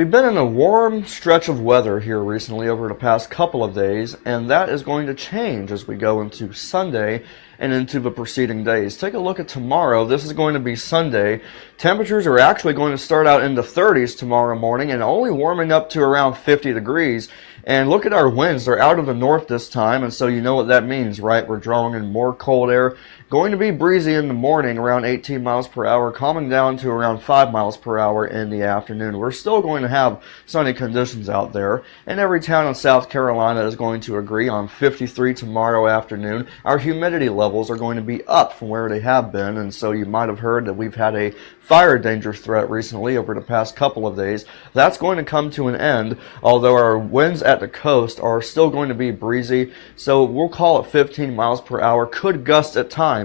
We've been in a warm stretch of weather here recently over the past couple of days, and that is going to change as we go into Sunday and into the preceding days. Take a look at tomorrow. This is going to be Sunday. Temperatures are actually going to start out in the 30s tomorrow morning and only warming up to around 50 degrees. And look at our winds. They're out of the north this time, and so you know what that means, right? We're drawing in more cold air. Going to be breezy in the morning, around 18 miles per hour, calming down to around 5 miles per hour in the afternoon. We're still going to have sunny conditions out there, and every town in South Carolina is going to agree on 53 tomorrow afternoon. Our humidity levels are going to be up from where they have been, and so you might have heard that we've had a fire danger threat recently over the past couple of days. That's going to come to an end, although our winds at the coast are still going to be breezy, so we'll call it 15 miles per hour. Could gust at times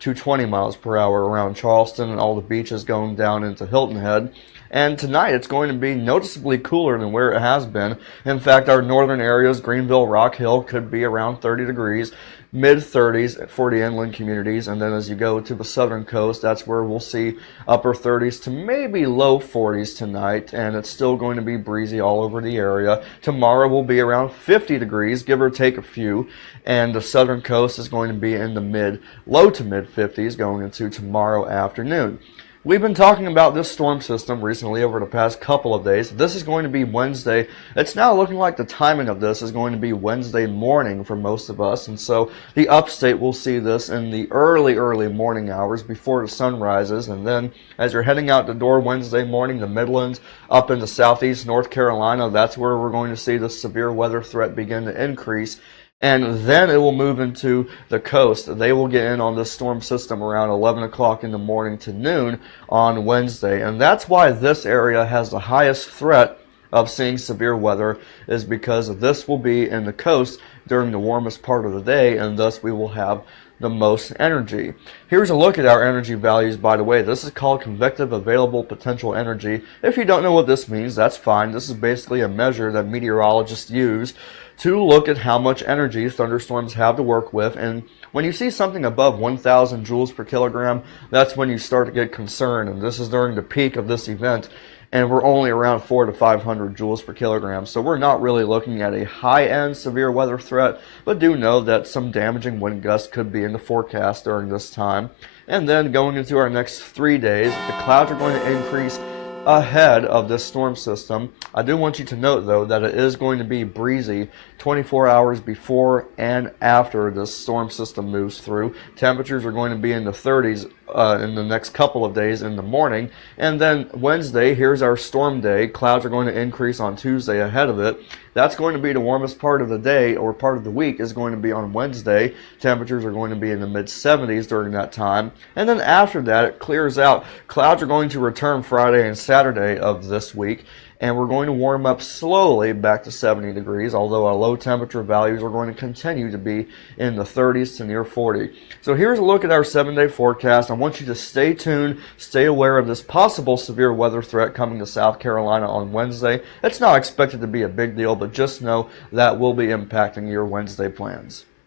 to 20 miles per hour around Charleston and all the beaches going down into Hilton Head. And tonight it's going to be noticeably cooler than where it has been. In fact, our northern areas, Greenville, Rock Hill, could be around 30 degrees, mid-30s for the inland communities. And then as you go to the southern coast, that's where we'll see upper 30s to maybe low 40s tonight. And it's still going to be breezy all over the area. Tomorrow will be around 50 degrees, give or take a few. And the southern coast is going to be in the low to mid 50s going into tomorrow afternoon. We've been talking about this storm system recently over the past couple of days. This is going to be Wednesday. It's now looking like the timing of this is going to be Wednesday morning for most of us. And so the upstate will see this in the early morning hours before the sun rises. And then as you're heading out the door Wednesday morning, the Midlands up into southeast North Carolina, that's where we're going to see the severe weather threat begin to increase. And then it will move into the coast. They will get in on this storm system around 11 o'clock in the morning to noon on Wednesday. And that's why this area has the highest threat of seeing severe weather, is because this will be in the coast during the warmest part of the day, and thus we will have the most energy. Here's a look at our energy values, by the way. This is called convective available potential energy. If you don't know what this means, that's fine. This is basically a measure that meteorologists use to look at how much energy thunderstorms have to work with. And when you see something above 1,000 joules per kilogram, that's when you start to get concerned. And this is during the peak of this event, and we're only around 400 to 500 joules per kilogram. So we're not really looking at a high-end severe weather threat, but do know that some damaging wind gusts could be in the forecast during this time. And then going into our next 3 days, the clouds are going to increase ahead of this storm system. I do want you to note, though, that it is going to be breezy 24 hours before and after this storm system moves through. Temperatures are going to be in the 30s in the next couple of days in the morning. And then Wednesday, here's our storm day. Clouds are going to increase on Tuesday ahead of it. That's going to be the warmest part of the day, or part of the week, is going to be on Wednesday. Temperatures are going to be in the mid-70s during that time. And then after that, it clears out. Clouds are going to return Friday and Saturday of this week, and we're going to warm up slowly back to 70 degrees, although our low temperature values are going to continue to be in the 30s to near 40. So here's a look at our 7-day forecast. I want you to stay tuned, stay aware of this possible severe weather threat coming to South Carolina on Wednesday. It's not expected to be a big deal, but just know that will be impacting your Wednesday plans.